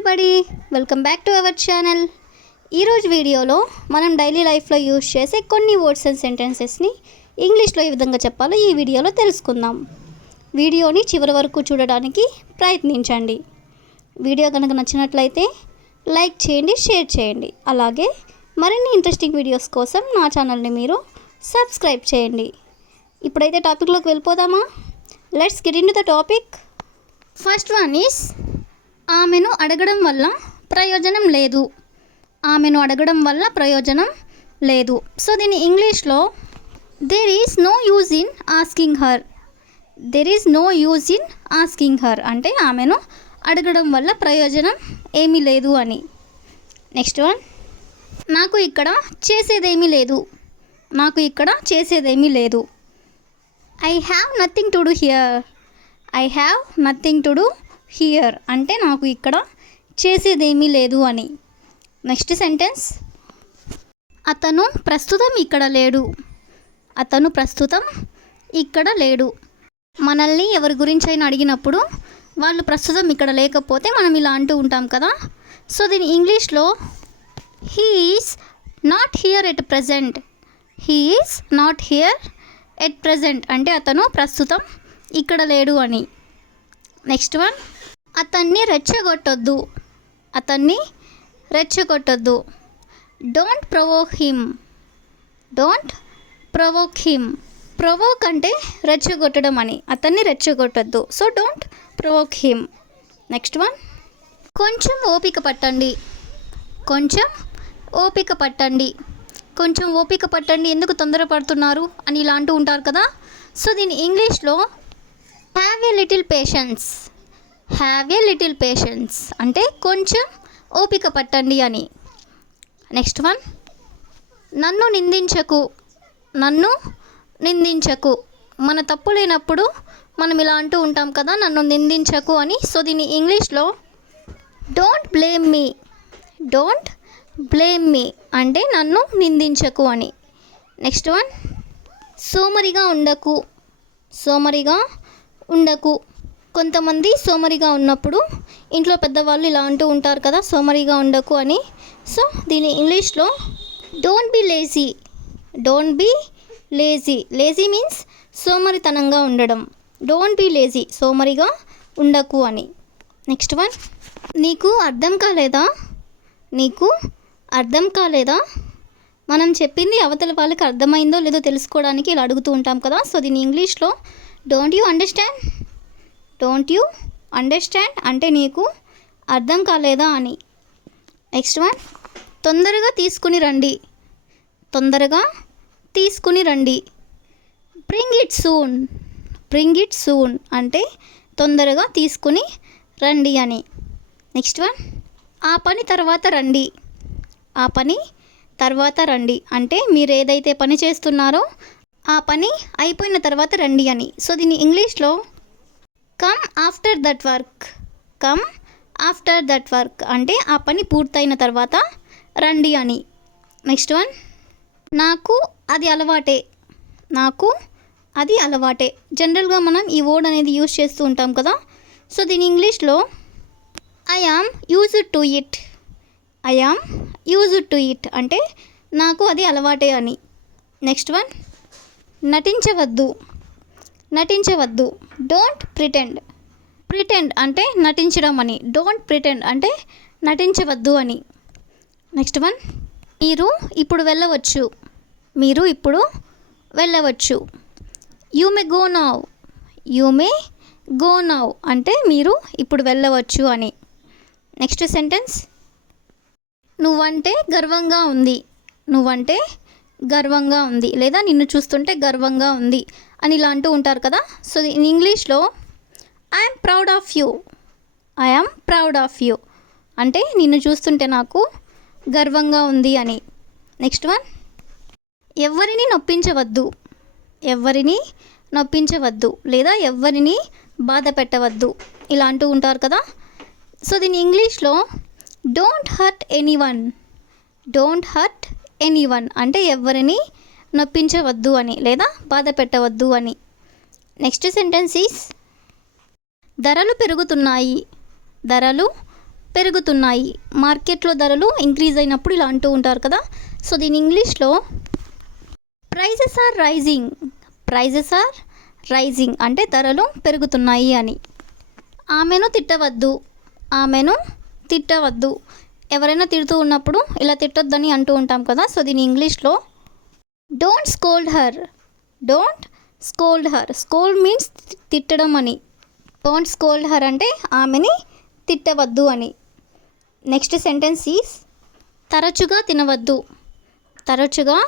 Everybody, welcome back to our channel. ఈరోజు వీడియోలో మనం డైలీ లైఫ్లో యూజ్ చేసే కొన్ని వర్డ్స్ అండ్ సెంటెన్సెస్ని ఇంగ్లీష్లో ఏ విధంగా చెప్పాలో ఈ వీడియోలో తెలుసుకుందాం. వీడియోని చివరి వరకు చూడడానికి ప్రయత్నించండి. వీడియో కనుక నచ్చినట్లయితే లైక్ చేయండి, షేర్ చేయండి. అలాగే మరిన్ని ఇంట్రెస్టింగ్ వీడియోస్ కోసం నా ఛానల్ని మీరు సబ్స్క్రైబ్ చేయండి. ఇప్పుడైతే టాపిక్లోకి వెళ్ళిపోదామా? Let's get in to the topic. First one is ఆమెను అడగడం వల్ల ప్రయోజనం లేదు. ఆమెను అడగడం వల్ల ప్రయోజనం లేదు. సో దీని ఇంగ్లీష్లో there is no use in asking her. There is no use in asking her అంటే ఆమెను అడగడం వల్ల ప్రయోజనం ఏమీ లేదు అని. నెక్స్ట్ వన్, నాకు ఇక్కడ చేసేదేమీ లేదు. నాకు ఇక్కడ చేసేదేమీ లేదు. I have nothing to do here. I have nothing to do here అంటే నాకు ఇక్కడ చేసేదేమీ లేదు అని. నెక్స్ట్ సెంటెన్స్, అతను ప్రస్తుతం ఇక్కడ లేడు. అతను ప్రస్తుతం ఇక్కడ లేడు. మనల్ని ఎవరి గురించైనా అడిగినప్పుడు వాళ్ళు ప్రస్తుతం ఇక్కడ లేకపోతే మనం ఇలా అంటూ ఉంటాం కదా. సో దీని ఇంగ్లీష్లో he is not here at present. He is not here at present అంటే అతను ప్రస్తుతం ఇక్కడ లేడు అని. నెక్స్ట్ వన్, అతన్ని రెచ్చగొట్టొద్దు. అతన్ని రెచ్చగొట్టొద్దు. Don't provoke him. Don't provoke him. Provoke అంటే రెచ్చగొట్టడం అని. అతన్ని రెచ్చగొట్టొద్దు. So don't provoke him. Next one, కొంచెం ఓపిక పట్టండి. కొంచెం ఓపిక పట్టండి. కొంచెం ఓపిక పట్టండి, ఎందుకు తొందరపడుతున్నారు అని ఇలా అంటూ ఉంటారు కదా. సో దీని ఇంగ్లీష్లో have a little patience. Have a little patience అంటే కొంచెం ఓపిక పట్టండి అని. నెక్స్ట్ వన్, నన్ను నిందించకు. నన్ను నిందించకు. మన తప్పు లేనప్పుడు మనం ఇలా అంటూ ఉంటాం కదా, నన్ను నిందించకు అని. సో దీని ఇంగ్లీష్లో don't blame me. Don't blame me అంటే నన్ను నిందించకు అని. నెక్స్ట్ వన్, సోమరిగా ఉండకు. సోమరిగా ఉండకు. కొంతమంది సోమరిగా ఉన్నప్పుడు ఇంట్లో పెద్దవాళ్ళు ఇలా అంటూ ఉంటారు కదా, సోమరిగా ఉండకు అని. సో దీని ఇంగ్లీష్లో don't be lazy. Don't be lazy. Lazy means సోమరితనంగా ఉండడం. డోంట్ బీ లేజీ, సోమరిగా ఉండకు అని. నెక్స్ట్ వన్, నీకు అర్థం కాలేదా. నీకు అర్థం కాలేదా మనం చెప్పింది అవతల వాళ్ళకి అర్థమైందో లేదో తెలుసుకోవడానికి ఇలా అడుగుతూ ఉంటాం కదా. సో దీని ఇంగ్లీష్లో don't you understand. Don't you understand అంటే నీకు అర్థం కాలేదా అని. నెక్స్ట్ వన్, తొందరగా తీసుకుని రండి. తొందరగా తీసుకుని రండి. Bring it soon. Bring it soon అంటే తొందరగా తీసుకుని రండి అని. నెక్స్ట్ వన్, ఆ పని తర్వాత రండి. ఆ పని తర్వాత రండి అంటే మీరు ఏదైతే పని చేస్తున్నారో ఆ పని అయిపోయిన తర్వాత రండి అని. సో దీని ఇంగ్లీష్లో come after that work. Come after that work అంటే ఆ పని పూర్తయిన తర్వాత రండి అని. నెక్స్ట్ వన్, నాకు అది అలవాటే. నాకు అది అలవాటే. జనరల్గా మనం ఈ వర్డ్ అనేది యూజ్ చేస్తూ ఉంటాం కదా. సో దీని ఇంగ్లీష్లో I am used to it. I am used to it అంటే నాకు అది అలవాటే అని. నెక్స్ట్ వన్, నటించవద్దు. నటించవద్దు. Don't pretend. ప్రిటెండ్ అంటే నటించడం అని. డోంట్ ప్రిటెండ్ అంటే నటించవద్దు అని. నెక్స్ట్ వన్, మీరు ఇప్పుడు వెళ్ళవచ్చు. మీరు ఇప్పుడు వెళ్ళవచ్చు. You may go now. You may go now అంటే మీరు ఇప్పుడు వెళ్ళవచ్చు అని. నెక్స్ట్ సెంటెన్స్, నువ్వంటే గర్వంగా ఉంది. నువ్వంటే గర్వంగా ఉంది లేదా నిన్ను చూస్తుంటే గర్వంగా ఉంది అని ఇలా అంటూ ఉంటారు కదా. సో ఇన్ ఇంగ్లీష్లో I'm proud of you. I'm proud of you అంటే నిన్ను చూస్తుంటే నాకు గర్వంగా ఉంది అని. నెక్స్ట్ వన్, ఎవరిని నొప్పించవద్దు. ఎవరిని నొప్పించవద్దు లేదా ఎవరిని బాధ పెట్టవద్దు ఇలా అంటూ ఉంటారు కదా. సో దీని ఇంగ్లీష్లో don't hurt anyone. Don't hurt anyone అంటే ఎవరిని నొప్పించవద్దు అని లేదా బాధ పెట్టవద్దు అని. నెక్స్ట్ సెంటెన్స్ ఈస్ ధరలు పెరుగుతున్నాయి. ధరలు పెరుగుతున్నాయి. మార్కెట్లో ధరలు ఇంక్రీజ్ అయినప్పుడు ఇలా అంటూ ఉంటారు కదా. సో దీని ఇంగ్లీష్లో prices are rising. Prices are rising అంటే ధరలు పెరుగుతున్నాయి అని. ఆమెను తిట్టవద్దు. ఆమెను తిట్టవద్దు. ఎవరైనా తిడుతూ ఉన్నప్పుడు ఇలా తిట్టొద్దని అంటూ ఉంటాం కదా. సో దీని ఇంగ్లీష్లో don't scold her. Don't scold her. Scold means తిట్టడం అని. డోంట్ స్కోల్డ్ హర్ అంటే ఆమెని తిట్టవద్దు అని. నెక్స్ట్ సెంటెన్స్ ఈస్ తరచుగా తినవద్దు. తరచుగా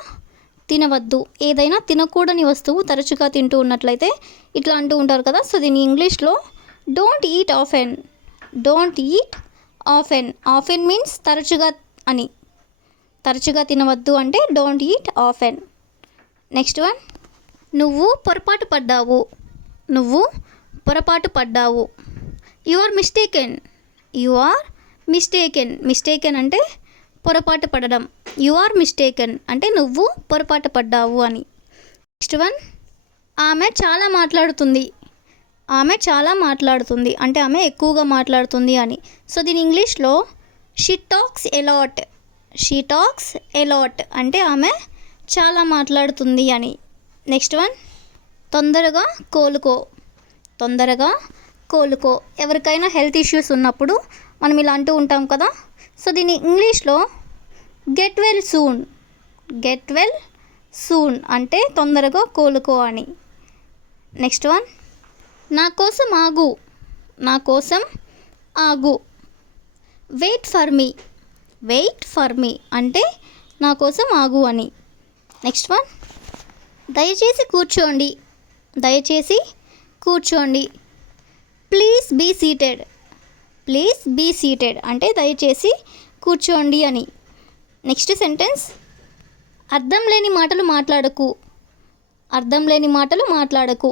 తినవద్దు. ఏదైనా తినకూడని వస్తువు తరచుగా తింటూ ఉన్నట్లయితే ఇట్లా అంటూ ఉంటారు కదా. సో దీని ఇంగ్లీష్లో don't eat often. Don't eat often. Often means తరచుగా అని. తరచుగా తినవద్దు అంటే don't eat often. Next one, నువ్వు పొరపాటు పడ్డావు. నువ్వు పొరపాటు పడ్డావు. You are mistaken. You are mistaken. Mistaken అంటే పొరపాటు పడడం. యు ఆర్ మిస్టేకెన్ అంటే నువ్వు పొరపాటు పడ్డావు అని. నెక్స్ట్ వన్, ఆమె చాలా మాట్లాడుతుంది. ఆమె చాలా మాట్లాడుతుంది అంటే ఆమె ఎక్కువగా మాట్లాడుతుంది అని. సో దీని ఇంగ్లీష్లో she talks allot. She talks allot అంటే ఆమె చాలా మాట్లాడుతుంది అని. నెక్స్ట్ వన్, తొందరగా కోలుకో. తొందరగా కోలుకో. ఎవరికైనా హెల్త్ ఇష్యూస్ ఉన్నప్పుడు మనం ఇలా అంటూ ఉంటాం కదా. సో దీని ఇంగ్లీష్లో get well soon. Get well soon అంటే తొందరగా కోలుకో అని. నెక్స్ట్ వన్, నా కోసం ఆగు. నా కోసం ఆగు. Wait for me. Wait for me అంటే నా కోసం ఆగు అని. నెక్స్ట్ వన్, దయచేసి కూర్చోండి. దయచేసి కూర్చోండి. Please be seated. Please be seated అంటే దయచేసి కూర్చోండి అని. నెక్స్ట్ సెంటెన్స్, అర్థం లేని మాటలు మాట్లాడకు. అర్థం లేని మాటలు మాట్లాడకు.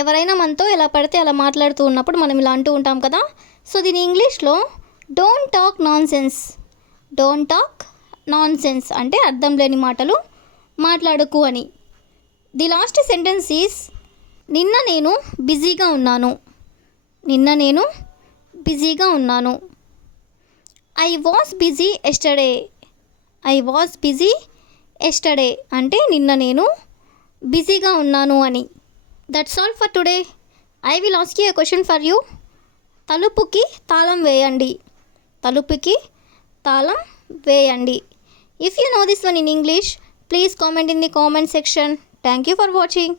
ఎవరైనా మనతో ఎలా పడితే అలా మాట్లాడుతూ ఉన్నప్పుడు మనం ఇలా అంటూ ఉంటాం కదా. సో దీని ఇంగ్లీష్లో don't talk non sense. Don't talk non sense అంటే అర్థం లేని మాటలు మాట్లాడకు అని. ది లాస్ట్ సెంటెన్స్ ఈస్ నిన్న నేను బిజీగా ఉన్నాను. నిన్న నేను బిజీగా ఉన్నాను. I was busy yesterday. I was busy yesterday అంటే నిన్న నేను బిజీగా ఉన్నాను అని. That's all for today. I will ask you a question for you. తలుపుకి తాళం వేయండి. తలుపుకి తాళం వేయండి. If you know this one in English, please comment in the comment section. Thank you for watching.